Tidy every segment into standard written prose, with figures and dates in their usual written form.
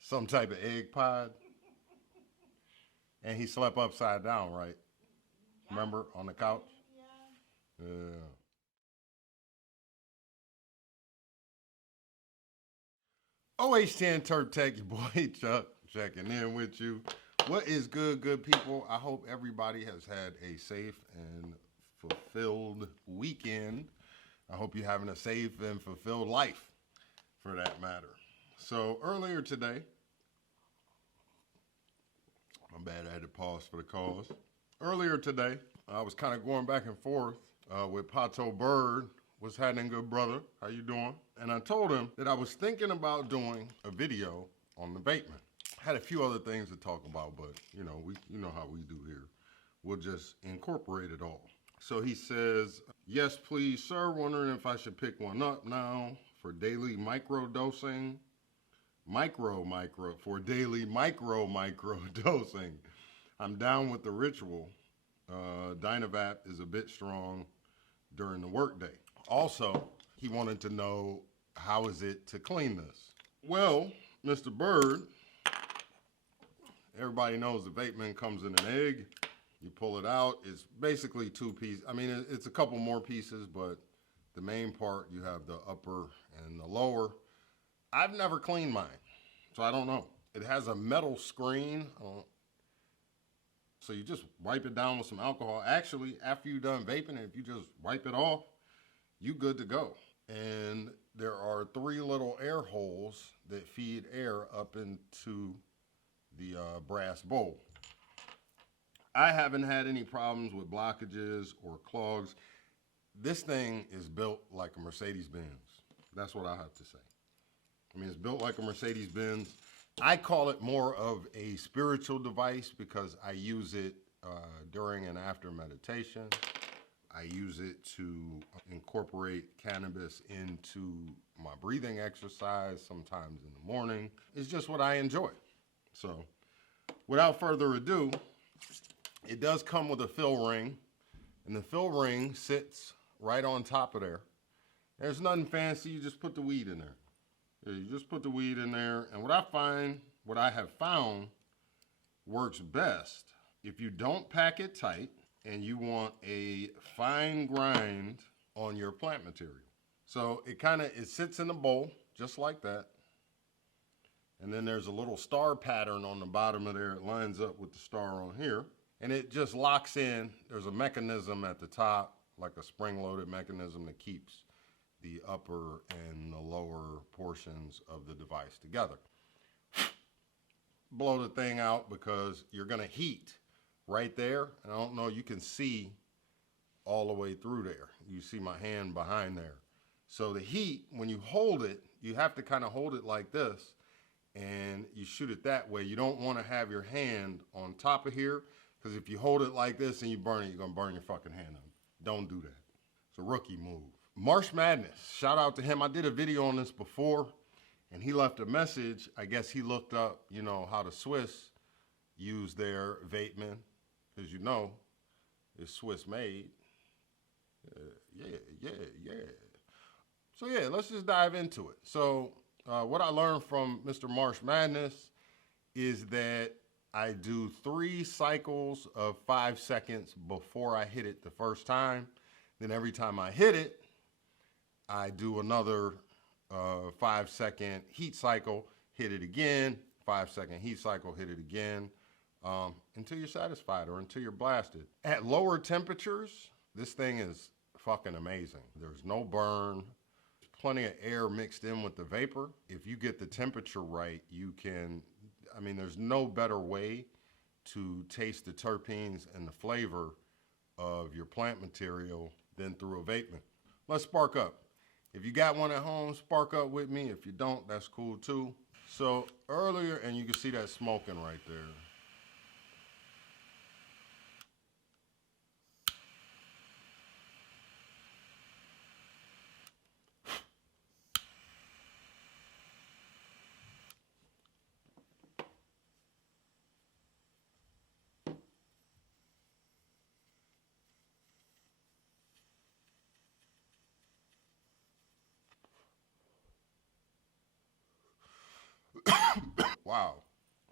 Some type of egg pod. And he slept upside down, right? Remember, on the couch? Yeah. OH10 Turp Tech, your boy Chuck, checking in with you. What is good, good people? I hope everybody has had a safe and fulfilled weekend. I hope you're having a safe and fulfilled life, for that matter. So earlier today, my bad, I had to pause for the cause. Earlier today, I was kind of going back and forth with Pato Bird. What's happening, good brother? How you doing? And I told him that I was thinking about doing a video on the VAPMAN. Had a few other things to talk about, but you know how we do here. We'll just incorporate it all. So he says, yes, please, sir. Wondering if I should pick one up now for daily microdosing. For daily micro dosing. I'm down with the ritual. Dynavap is a bit strong during the workday. Also, he wanted to know, how is it to clean this? Well, Mr. Bird, everybody knows the VAPMAN comes in an egg. You pull it out. It's basically two pieces. I mean, it's a couple more pieces, but the main part, you have the upper and the lower. I've never cleaned mine, so I don't know. It has a metal screen. So you just wipe it down with some alcohol. Actually, after you're done vaping, if you just wipe it off, you good to go. And there are 3 little air holes that feed air up into the brass bowl. I haven't had any problems with blockages or clogs. This thing is built like a Mercedes-Benz. That's what I have to say. I mean, it's built like a Mercedes-Benz. I call it more of a spiritual device because I use it during and after meditation. I use it to incorporate cannabis into my breathing exercise, sometimes in the morning. It's just what I enjoy. So, without further ado, it does come with a fill ring, and the fill ring sits right on top of there. There's nothing fancy, you just put the weed in there. You just put the weed in there, and what I have found works best if you don't pack it tight and you want a fine grind on your plant material. So it sits in a bowl just like that, and then there's a little star pattern on the bottom of there. It lines up with the star on here, and it just locks in. There's a mechanism at the top, like a spring-loaded mechanism that keeps the upper and the lower portions of the device together. Blow the thing out because you're gonna heat right there. And I don't know, you can see all the way through there. You see my hand behind there. So the heat, when you hold it, you have to kind of hold it like this and you shoot it that way. You don't wanna have your hand on top of here, because if you hold it like this and you burn it, you're gonna burn your fucking hand up. Don't do that. It's a rookie move. Marsh Madness, shout out to him. I did a video on this before, and he left a message. I guess he looked up, how the Swiss use their VAPMAN, because it's Swiss made. Yeah. So yeah, let's just dive into it. So what I learned from Mr. Marsh Madness is that I do 3 cycles of 5 seconds before I hit it the first time. Then every time I hit it, I do another 5-second heat cycle, hit it again, 5-second heat cycle, hit it again, until you're satisfied or until you're blasted. At lower temperatures, this thing is fucking amazing. There's no burn, plenty of air mixed in with the vapor. If you get the temperature right, there's no better way to taste the terpenes and the flavor of your plant material than through a VAPMAN. Let's spark up. If you got one at home, spark up with me. If you don't, that's cool too. So earlier, and you can see that smoking right there.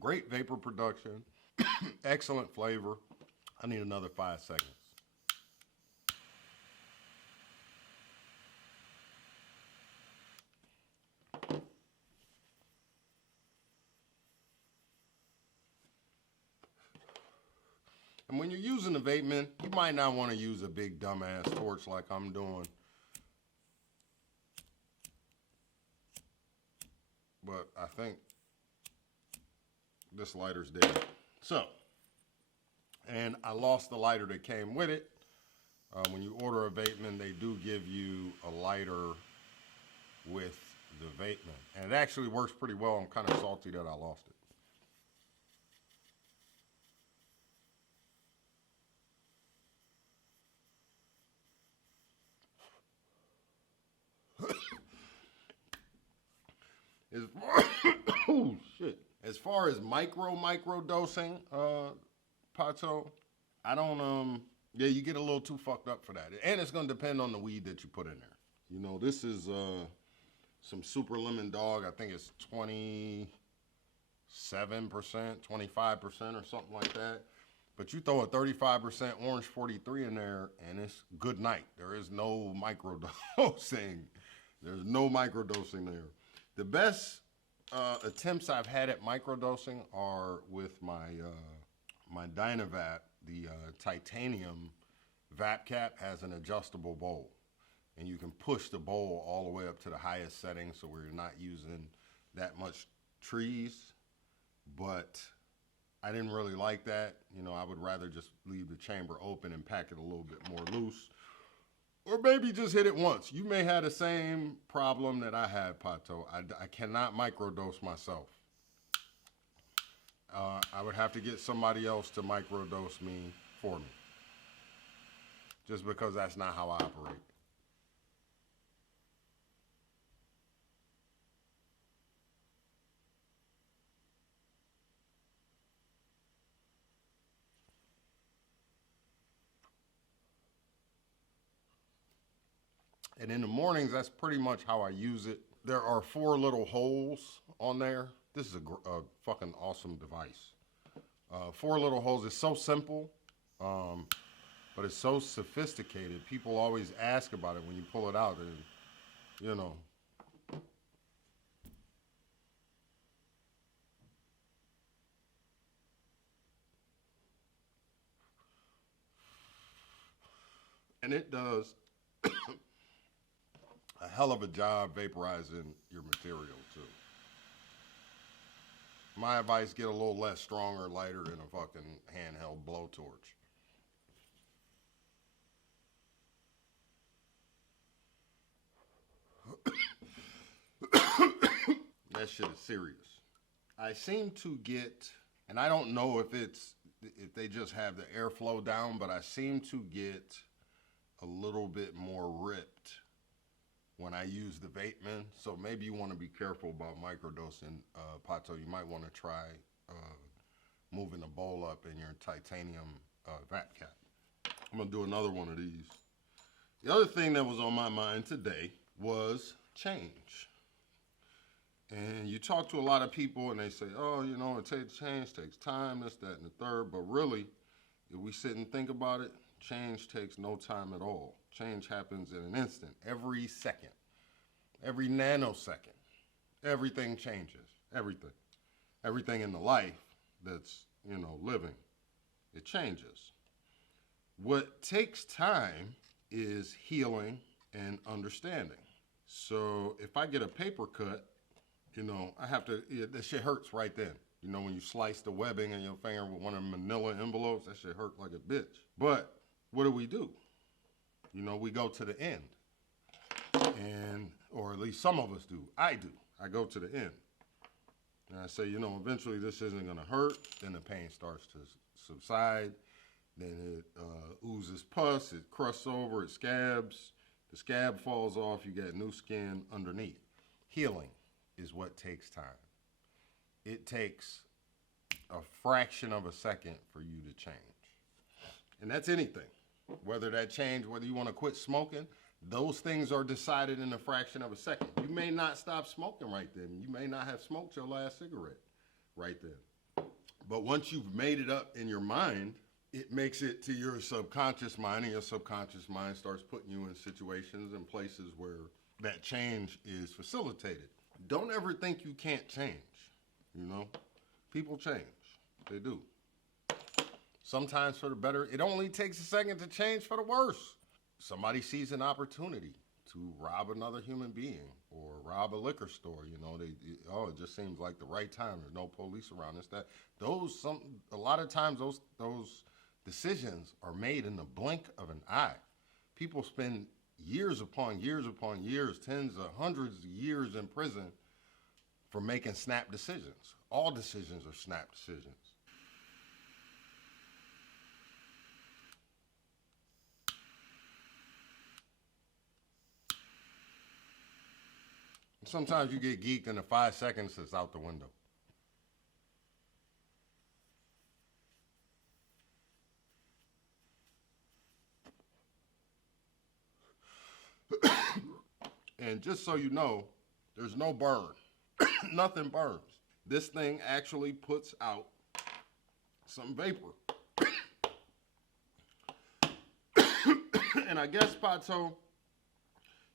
Great vapor production. Excellent flavor. I need another 5 seconds. And when you're using the VAPMAN, you might not want to use a big dumbass torch like I'm doing. But I think this lighter's dead. So, and I lost the lighter that came with it. When you order a VAPMAN, they do give you a lighter with the VAPMAN. And it actually works pretty well. I'm kind of salty that I lost it. Oh shit. As far as microdosing, Pato, I don't yeah, you get a little too fucked up for that. And it's gonna depend on the weed that you put in there. You know, this is some super lemon dog. I think it's 27%, 25% or something like that. But you throw a 35% orange 43 in there and it's good night. There is no microdosing. There's no microdosing there. The best attempts I've had at microdosing are with my my Dynavap. The titanium VAP cap has an adjustable bowl, and you can push the bowl all the way up to the highest setting, so we're not using that much trees. But I didn't really like that. You know, I would rather just leave the chamber open and pack it a little bit more loose. Or maybe just hit it once. You may have the same problem that I had, Pato. I cannot microdose myself. I would have to get somebody else to microdose me for me. Just because that's not how I operate. And in the mornings, that's pretty much how I use it. There are 4 little holes on there. This is a fucking awesome device. 4 little holes. It's so simple, but it's so sophisticated. People always ask about it when you pull it out. And, you know. And it does a hell of a job vaporizing your material too. My advice, get a little less stronger, lighter than a fucking handheld blowtorch. That shit is serious. I seem to get, and I don't know if they just have the airflow down, but I seem to get a little bit more ripped when I use the VAPMAN. So maybe you want to be careful about microdosing, Pato. You might want to try moving the bowl up in your titanium VAP cap. I'm gonna do another one of these. The other thing that was on my mind today was change. And you talk to a lot of people and they say, oh, you know, change takes time, this, that, and the third. But really, if we sit and think about it, change takes no time at all. Change happens in an instant, every second, every nanosecond. Everything changes, everything. Everything in the life that's, you know, living, it changes. What takes time is healing and understanding. So if I get a paper cut, you know, I have to, that shit hurts right then. You know, when you slice the webbing in your finger with one of the manila envelopes, that shit hurt like a bitch. But what do? You know, we go to the end. And, or at least some of us do. I do. I go to the end. And I say, you know, eventually this isn't going to hurt. Then the pain starts to subside. Then it oozes pus. It crusts over. It scabs. The scab falls off. You get new skin underneath. Healing is what takes time. It takes a fraction of a second for you to change. And that's anything. Whether that change, whether you want to quit smoking, those things are decided in a fraction of a second. You may not stop smoking right then. You may not have smoked your last cigarette right then. But once you've made it up in your mind, it makes it to your subconscious mind, and your subconscious mind starts putting you in situations and places where that change is facilitated. Don't ever think you can't change, you know? People change. They do. Sometimes for the better. It only takes a second to change for the worse. Somebody sees an opportunity to rob another human being or rob a liquor store. You know, it just seems like the right time. There's no police around. It's that a lot of times those decisions are made in the blink of an eye. People spend years upon years upon years, tens of hundreds of years in prison for making snap decisions. All decisions are snap decisions. Sometimes you get geeked and in 5 seconds it's out the window. And just so you know, there's no burn. Nothing burns. This thing actually puts out some vapor. And I guess, Pato,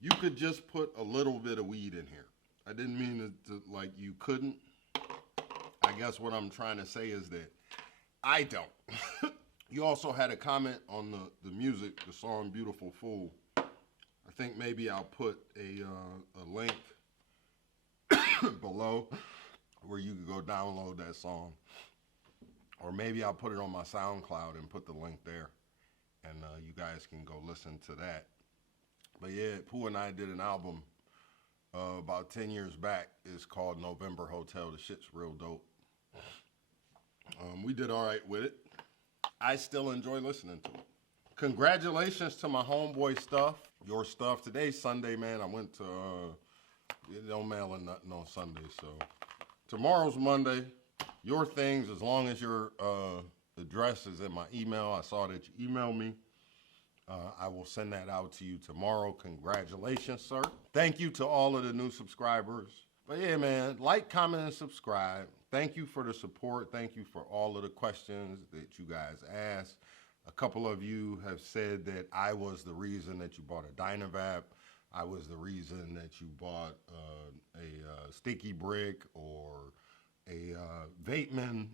you could just put a little bit of weed in here. I didn't mean to like you couldn't. I guess what I'm trying to say is that I don't. You also had a comment on the music, the song Beautiful Fool. I think maybe I'll put a link below where you can go download that song. Or maybe I'll put it on my SoundCloud and put the link there. And you guys can go listen to that. But yeah, Pooh and I did an album about 10 years back. It's called November Hotel. The shit's real dope. We did all right with it. I still enjoy listening to it. Congratulations to my homeboy Stuff. Your Stuff. Today's Sunday, man. I went to, don't mail in nothing on Sunday, so. Tomorrow's Monday. Your things, as long as your address is in my email. I saw that you emailed me. I will send that out to you tomorrow. Congratulations, sir. Thank you to all of the new subscribers. But yeah, man, like, comment, and subscribe. Thank you for the support. Thank you for all of the questions that you guys asked. A couple of you have said that I was the reason that you bought a Dynavap. I was the reason that you bought a sticky brick or a VAPMAN.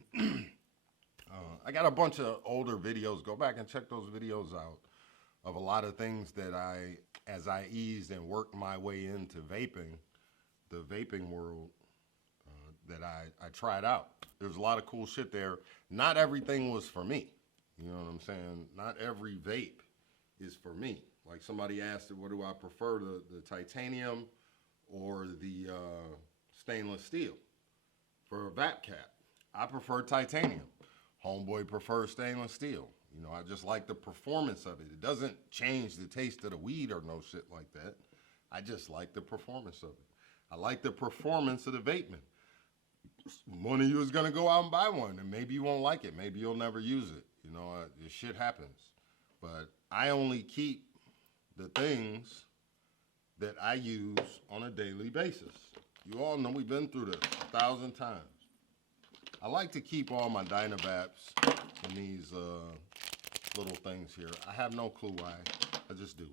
I got a bunch of older videos. Go back and check those videos out of a lot of things that as I eased and worked my way into vaping, the vaping world that I tried out. There's a lot of cool shit there. Not everything was for me. You know what I'm saying? Not every vape is for me. Like somebody asked, what do I prefer, the titanium or the stainless steel for a vape cap? I prefer titanium. Homeboy prefers stainless steel. You know, I just like the performance of it. It doesn't change the taste of the weed or no shit like that. I just like the performance of it. I like the performance of the VAPMAN. One of you is going to go out and buy one, and maybe you won't like it. Maybe you'll never use it. You know, this shit happens. But I only keep the things that I use on a daily basis. You all know we've been through this 1,000 times. I like to keep all my Dynavaps in these little things here. I have no clue why. I just do.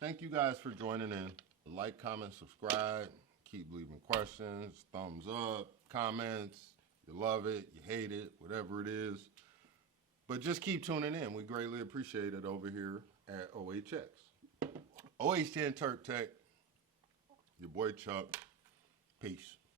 Thank you guys for joining in. Like, comment, subscribe. Keep leaving questions, thumbs up, comments. You love it, you hate it, whatever it is. But just keep tuning in. We greatly appreciate it over here at OHX. OH10 Turk Tech. Your boy Chuck. Peace.